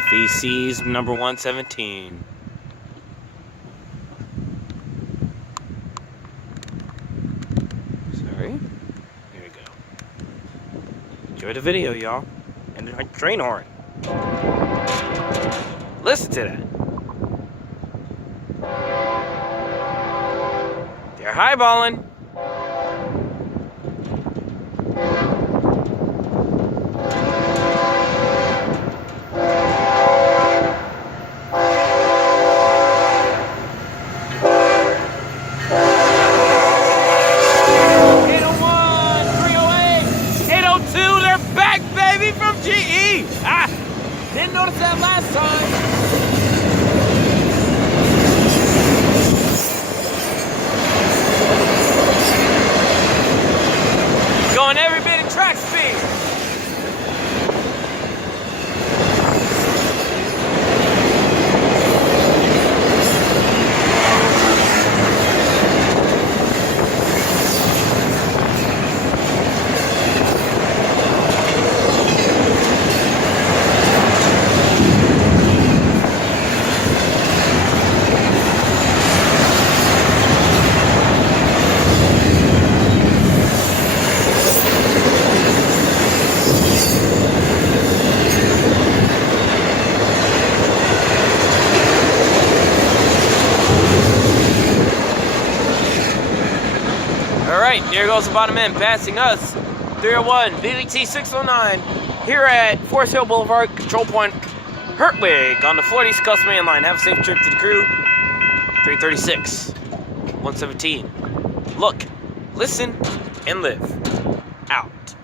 FEC's number 117. Sorry. Here we go. Enjoy the video, y'all. And the train horn. Listen to that. They're highballing. Didn't notice that last time. Going every bit of track speed. Alright, there goes the bottom end, passing us. 301, VVT 609, here at Forest Hill Boulevard, control point, HERTWIG, on the Florida East Coast main line. Have a safe trip to the crew. 336, 117. Look, listen, and live. Out.